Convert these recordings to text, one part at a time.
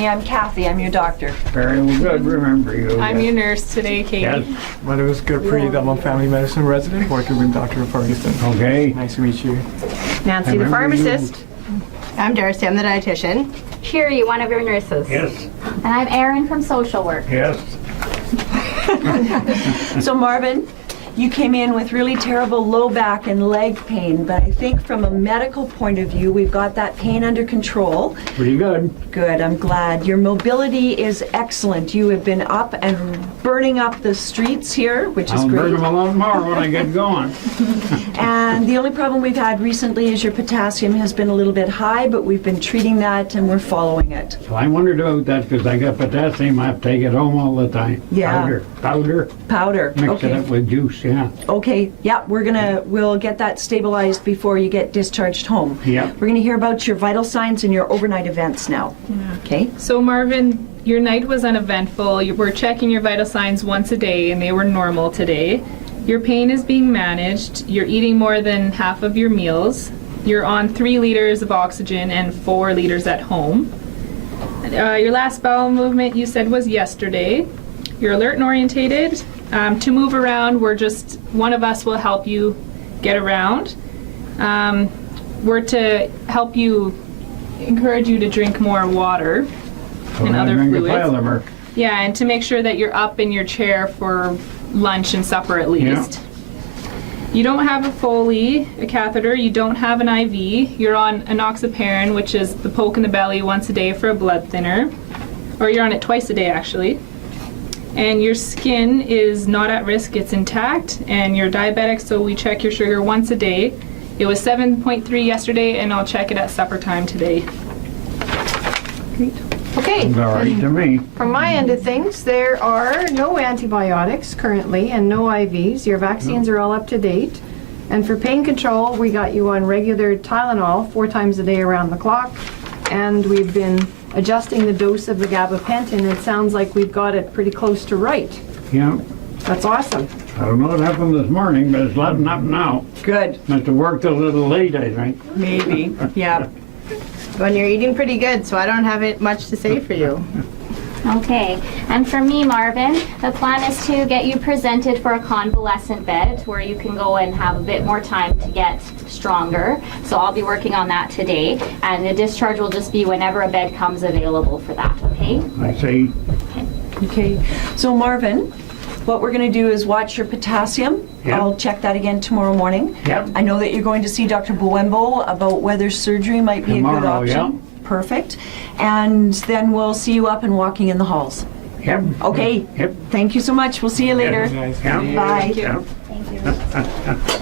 me. I'm Kathy. I'm your doctor. Very good, remember you. I'm your nurse today, Katie. Yes, My name is Gurpreet. I'm a family medicine resident working with Dr. Ferguson. okay. Nice to meet you. Nancy, the remember pharmacist. I'm Darcy, I'm the dietitian. Cheery, one of your nurses. Yes, And I'm Erin from social work. yes. So Marvin, you came in with really terrible low back and leg pain, but I think from a medical point of view, we've got that pain under control. Pretty good. Good, I'm glad. Your mobility is excellent. You have been up and burning up the streets here, which is I'll burn great. them a lot more when I get going. And the only problem we've had recently is your potassium has been a little bit high, but we've been treating that and we're following it. So I wondered about that because I got potassium. I have to take it home all the time. Yeah. Powder. Powder, Mix okay. it up with juice, yeah. Okay, yeah, we'll get that stabilized before you get discharged home. Yeah. We're gonna hear about your vital signs and your overnight events now. Okay? So Marvin, your night was uneventful. You were checking your vital signs once a day and they were normal today. Your pain is being managed. You're eating more than half of your meals. You're on 3 liters of oxygen and 4 liters at home. Your last bowel movement you said was yesterday. You're alert and orientated. To move around, one of us will help you get around. We're to help you, encourage you to drink more water So and I other drink a fluids. pile of her. Yeah, and to make sure that you're up in your chair for lunch and supper at least. You don't have a Foley, a catheter, you don't have an IV. You're on enoxaparin, which is the poke in the belly once a day for a blood thinner. Or you're on it twice a day, actually. And your skin is not at risk, it's intact, and you're diabetic, so we check your sugar once a day. It was 7.3 yesterday, and I'll check it at supper time today. Okay, It's all right to me. from my end of things, there are no antibiotics currently and no IVs. Your vaccines are all up to date. And for pain control, we got you on regular Tylenol 4 times a day around the clock. And we've been adjusting the dose of the gabapentin. It sounds like we've got it pretty close to right. Yeah. That's awesome. I don't know what happened this morning, but it's letting up now. Good, Must have worked a little late, I think. maybe, yeah. When you're eating pretty good, so I don't have it much to say for you. Okay, and for me, Marvin, the plan is to get you presented for a convalescent bed where you can go and have a bit more time to get stronger. So I'll be working on that today, and the discharge will just be whenever a bed comes available for that, okay? I see. Okay, so Marvin, what we're gonna do is watch your potassium. Yeah. I'll check that again tomorrow morning. Yep. I know that you're going to see Dr. Buembo about whether surgery might be a good Tomorrow, option. yeah. Perfect. And then we'll see you up and walking in the halls. Yep. Okay. Yep. Thank you so much. We'll see you later. Nice to Yeah. meet you. Bye. Yep. Thank you.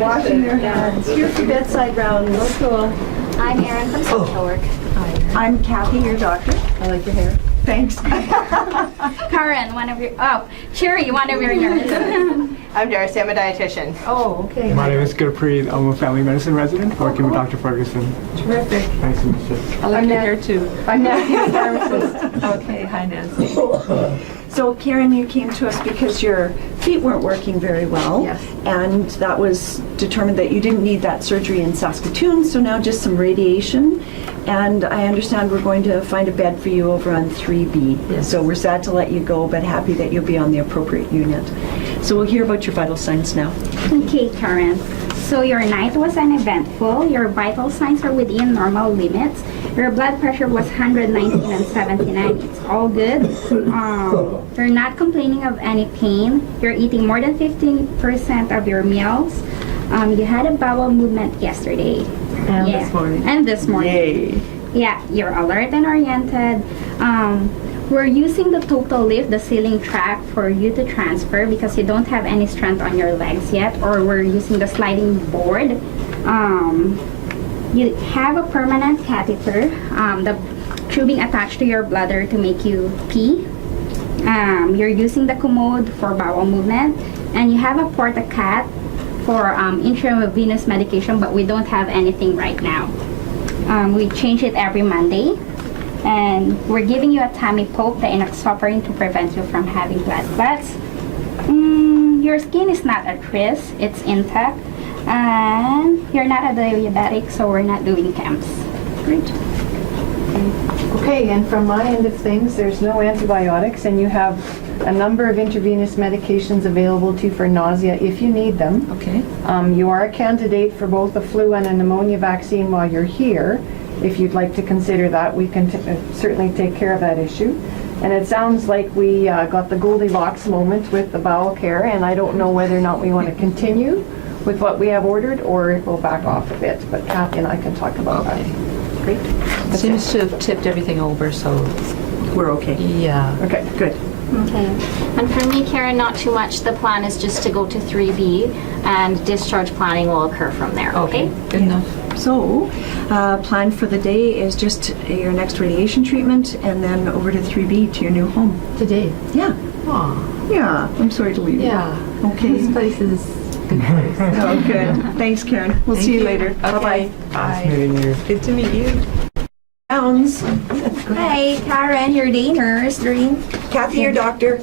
Washing their hands. Here's the bedside round. Cool. I'm Erin from social work. I'm Kathy, your doctor. I like your hair. Thanks. Karen, one of your, Cheery, one of your nurses. I'm Darcy, I'm a dietitian. Oh, okay. My name is Gurpreet. I'm a family medicine resident working with Dr. Ferguson. Terrific. Nice to meet you. I like your hair too. I'm Nancy, the pharmacist. Okay, hi Nancy. So Karen, you came to us because your feet weren't working very well. Yes. And that was determined that you didn't need that surgery in Saskatoon, so now just some radiation. And I understand we're going to find a bed for you over on 3B. Yes. So we're sad to let you go, but happy that you'll be on the appropriate unit. So we'll hear about your vital signs now. Okay, Karen. So your night was uneventful. Your vital signs are within normal limits. Your blood pressure was 119 and 79. It's all good. You're not complaining of any pain. You're eating more than 15% of your meals. You had a bowel movement yesterday. And this morning. And this morning. Yay. Yeah, you're alert and oriented. We're using the total lift, the ceiling track, for you to transfer because you don't have any strength on your legs yet, or we're using the sliding board. You have a permanent catheter, the tubing attached to your bladder to make you pee. You're using the commode for bowel movement, and you have a porta-cat for intravenous medication, but we don't have anything right now. We change it every Monday, and we're giving you a tummy poke, the enoxaparin, to prevent you from having blood clots. Your skin is not at risk, it's intact, and you're not a diabetic, so we're not doing camps. Great. Okay, and from my end of things, there's no antibiotics, and you have a number of intravenous medications available to you for nausea if you need them. Okay. You are a candidate for both a flu and a pneumonia vaccine while you're here. If you'd like to consider that, we can certainly take care of that issue. And it sounds like we got the Goldilocks moment with the bowel care, and I don't know whether or not we want to continue with what we have ordered or if we'll back off a bit, but Kathy and I can talk about that. Great. Seems to have tipped everything over, so We're okay. yeah. Okay, good. Okay. And for me, Karen, not too much. The plan is just to go to 3B, and discharge planning will occur from there. Okay. Good enough. So, plan for the day is just your next radiation treatment and then over to 3B to your new home. Today. Yeah, Aw. yeah. I'm sorry to leave you. Yeah. Okay. This place is a good place. Oh, good. Thanks, Karen. We'll see you later. Okay. Bye-bye. Nice meeting you. Good to meet you. Sounds. Hi, Karen, your day nurse. Doreen. Kathy, your doctor.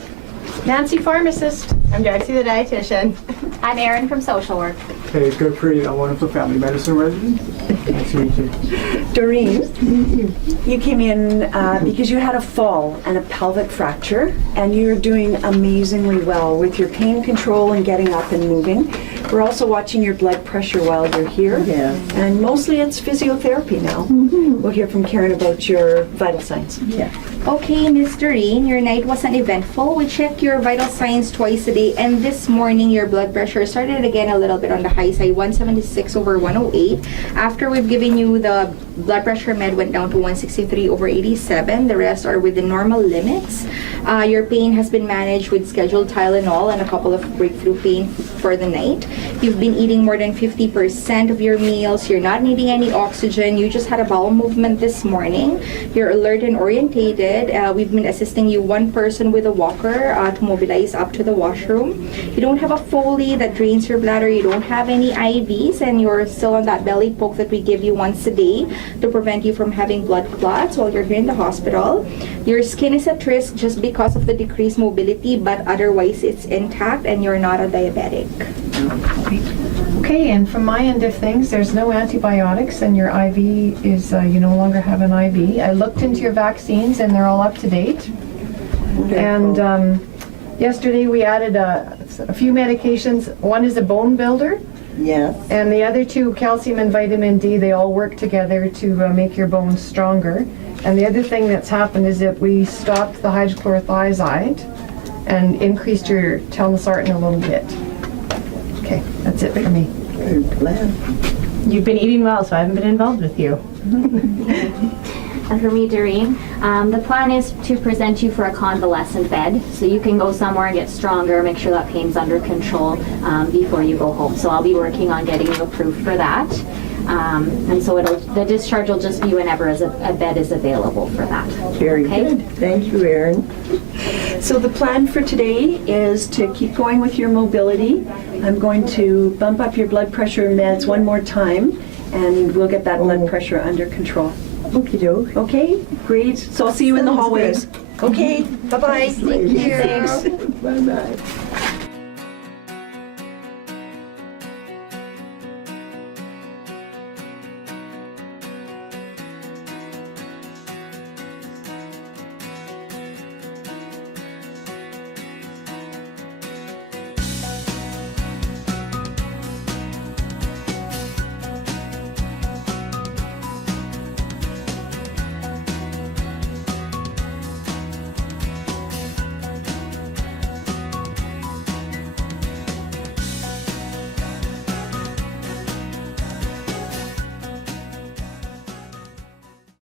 Nancy, pharmacist. I'm Darcy, the dietitian. I'm Erin from social work. Hey, Gurpreet, I'm one of the family medicine residents. Nice to meet you. Doreen, you came in because you had a fall and a pelvic fracture, and you're doing amazingly well with your pain control and getting up and moving. We're also watching your blood pressure while you're here. Yeah. And mostly it's physiotherapy now. We'll hear from Karen about your vital signs. Yeah. Okay, Miss Doreen, your night wasn't eventful. We check your vital signs twice a day, and this morning your blood pressure started again a little bit on the high side, 176/108. After we've given you the blood pressure med, went down to 163/87. The rest are within normal limits. Your pain has been managed with scheduled Tylenol and a couple of breakthrough pain for the night. You've been eating more than 50% of your meals. You're not needing any oxygen. You just had a bowel movement this morning. You're alert and orientated. We've been assisting you one person with a walker to mobilize up to the washroom. You don't have a Foley that drains your bladder. You don't have any IVs, and you're still on that belly poke that we give you once a day to prevent you from having blood clots while you're here in the hospital. Your skin is at risk just because of the decreased mobility, but otherwise it's intact, and you're not a diabetic. Okay, and from my end of things, there's no antibiotics, and your IV is, you no longer have an IV. I looked into your vaccines, and they're all up to date. And yesterday we added a few medications. One is a bone builder. Yes. And the other two, calcium and vitamin D, they all work together to make your bones stronger. And the other thing that's happened is that we stopped the hydrochlorothiazide and increased your telmisartan a little bit. Okay, that's it for me. Good plan. You've been eating well, so I haven't been involved with you. And for me, Doreen, the plan is to present you for a convalescent bed, so you can go somewhere and get stronger, make sure that pain's under control before you go home. So I'll be working on getting you approved for that. And so the discharge will just be whenever a bed is available for that. Very Okay. good. Thank you, Erin. So the plan for today is to keep going with your mobility. I'm going to bump up your blood pressure meds one more time, and we'll get that blood pressure under control. Okie doke. Okay, great. So I'll see you in the Sounds hallways. Okay, bye-bye. Thank you. Thanks. Bye-bye.